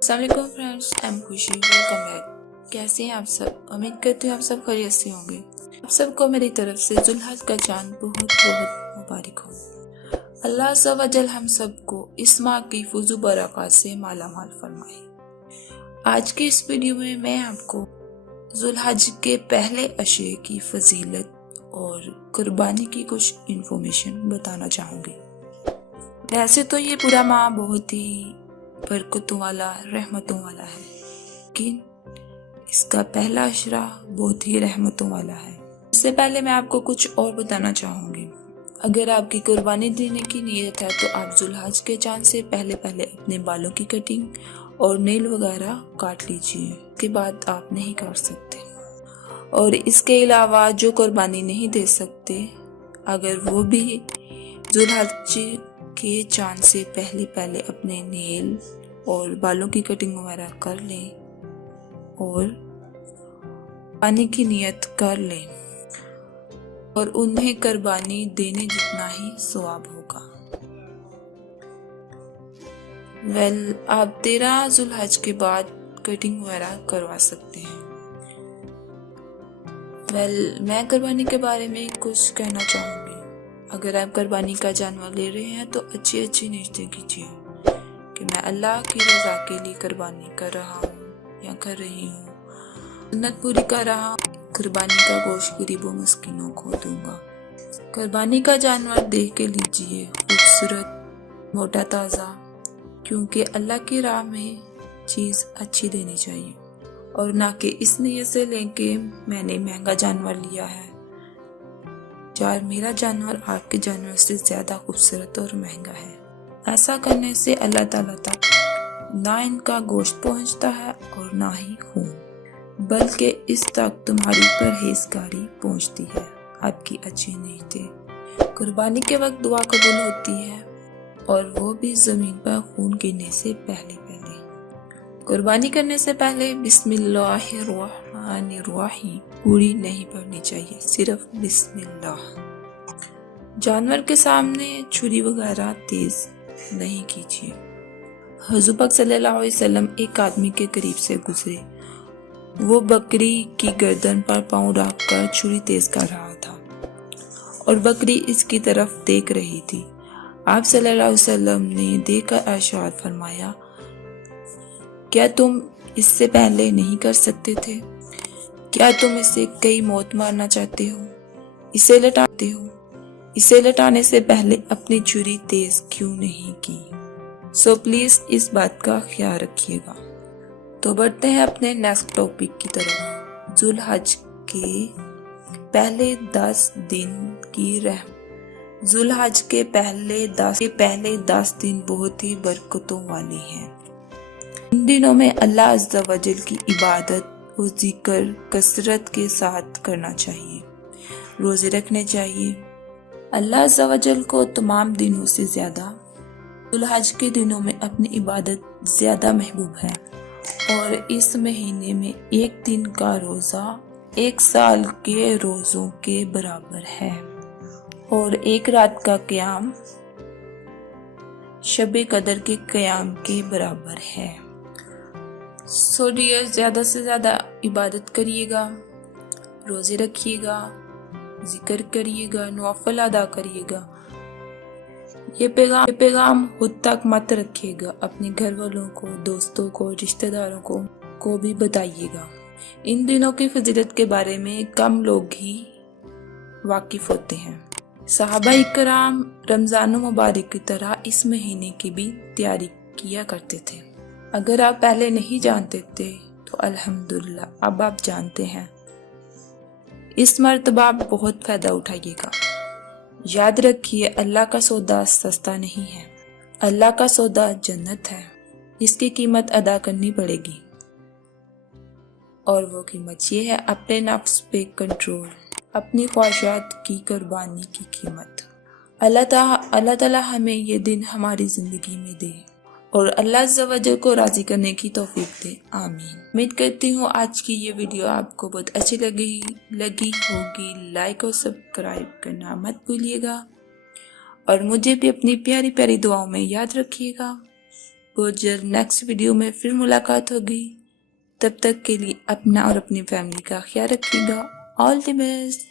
अस्सलाम वालेकुम friends, I am खुशी। Welcome back. कैसे हैं आप सब? उम्मीद करती हूँ आप सब खैरियत से होंगे। आप सबको मेरी तरफ से जुल्हज का चांद बहुत बहुत मुबारक हो। अल्लाह अज़्ज़ा व जल हम सबको इस माह की फुजू बरक़ात से माला माल फरमाए। आज की इस वीडियो में मैं आपको जुल्हज के पहले अशरे की फजीलत और कुर्बानी की कुछ इन्फॉर्मेशन बताना चाहूँगी। वैसे तो ये पूरा माह बहुत ही बरकतों वाला, रहमतों वाला है, लेकिन इसका पहला अशरा बहुत ही रहमतों वाला है। इससे पहले मैं आपको कुछ और बताना चाहूँगी। अगर आपकी कुर्बानी देने की नीयत है तो आप जुल्हज के चांद से पहले पहले अपने बालों की कटिंग और नेल वगैरह काट लीजिए। उसके बाद आप नहीं काट सकते। और इसके अलावा जो कुर्बानी नहीं दे सकते, अगर वो भी जुल्हज के चांद से पहले पहले अपने नेल और बालों की कटिंग वगैरह कर लें और पानी की नियत कर लें और उन्हें कुर्बानी देने जितना ही सवाब होगा। आप 13 जुल्हज के बाद कटिंग वगैरह करवा सकते हैं। मैं कुर्बानी के बारे में कुछ कहना चाहूँगी। अगर आप कुर्बानी का जानवर ले रहे हैं तो अच्छी अच्छी नीयतें कीजिए कि मैं अल्लाह की रज़ा के लिए कुर्बानी कर रहा हूँ या कर रही हूँ, सुन्नत पूरी कर रहा हूँ, कुर्बानी का गोश्त गरीबों मिस्किनों को दूंगा। कुर्बानी का जानवर देख के लीजिए, खूबसूरत, मोटा ताज़ा, क्योंकि अल्लाह की राह में चीज़ अच्छी देनी चाहिए और ना कि इस नीयत से लें कि मैंने महंगा जानवर लिया है, यार मेरा जानवर आपके जानवर से ज़्यादा खूबसूरत और महंगा है। ऐसा करने से अल्लाह ताला तक ना इनका गोश्त पहुंचता है और ना ही खून, बल्कि इस तक तुम्हारी परहेजगारी पहुंचती है, आपकी अच्छी नीयतें। कुर्बानी के वक्त दुआ कबूल होती है और वो भी ज़मीन पर खून गिरने से पहले पहले। कुर्बानी करने से पहले बिस्मिल्लाहिर्रहमानिर्रहीम पूरी नहीं पढ़नी चाहिए, सिर्फ बिस्मिल्लाह। जानवर के सामने छुरी वगैरह तेज नहीं कीजिए। हुज़ूर पाक सल्लल्लाहु अलैहि वसल्लम एक आदमी के करीब से गुजरे। वो बकरी की गर्दन पर पांव रखकर छुरी तेज कर रहा था और बकरी इसकी तरफ देख रही थी। आप सल्लल्लाहु अलैहि वसल्लम ने देखकर इरशाद फरमाया, क्या तुम इससे पहले नहीं कर सकते थे? क्या तुम इसे कई मौत मारना चाहते हो? इसे लटाते हो? इसे लटाने से पहले अपनी छुरी तेज क्यों नहीं की? सो प्लीज इस बात का ख्याल रखिएगा। तो बढ़ते हैं अपने नेक्स्ट टॉपिक की तरफ। जुल्हज के पहले 10 दिन की रहमत। जुल्हज के पहले 10 दिन बहुत ही बरकतों वाले हैं। इन दिनों में अल्लाह अज़्ज़ा व जल की इबादत और जिक्र कसरत के साथ करना चाहिए, रोजे रखने चाहिए। अल्लाह अज़्ज़ा व जल को तमाम दिनों से ज़्यादा जुल्हज के दिनों में अपनी इबादत ज़्यादा महबूब है और इस महीने में एक दिन का रोज़ा 1 साल के रोज़ों के बराबर है और एक रात का क़याम शब कदर के क़याम के बराबर है। सो डियर, ज़्यादा से ज़्यादा इबादत करिएगा, रोज़े रखिएगा, जिक्र करिएगा, नवाफिल अदा करिएगा। ये पैगाम खुद तक मत रखिएगा, अपने घर वालों को, दोस्तों को, रिश्तेदारों को भी बताइएगा। इन दिनों की फजीलत के बारे में कम लोग ही वाकिफ होते हैं। सहाबा इकराम रमज़ान मुबारक की तरह इस महीने की भी तैयारी किया करते थे। अगर आप पहले नहीं जानते थे तो अल्हम्दुलिल्लाह, अब आप जानते हैं। इस मर्तबा आप बहुत फ़ायदा उठाइएगा। याद रखिए, अल्लाह का सौदा सस्ता नहीं है। अल्लाह का सौदा जन्नत है, इसकी कीमत अदा करनी पड़ेगी और वो कीमत ये है अपने नफ्स पे कंट्रोल, अपनी ख्वाहिशात की कुर्बानी की कीमत। अल्लाह ताला हमें ये दिन हमारी ज़िंदगी में दे और अल्लाह अज़्ज़ा व जल को राज़ी करने की तौफीक दे, आमीन। उम्मीद करती हूँ आज की ये वीडियो आपको बहुत अच्छी लगी होगी। लाइक और सब्सक्राइब करना मत भूलिएगा और मुझे भी अपनी प्यारी प्यारी दुआओं में याद रखिएगा। بہت جلد نیکسٹ ویڈیو میں پھر ملاقات ہوگی. تب تک کے لیے اپنا اور اپنی فیملی کا خیال رکھیے گا. آل دی بیسٹ.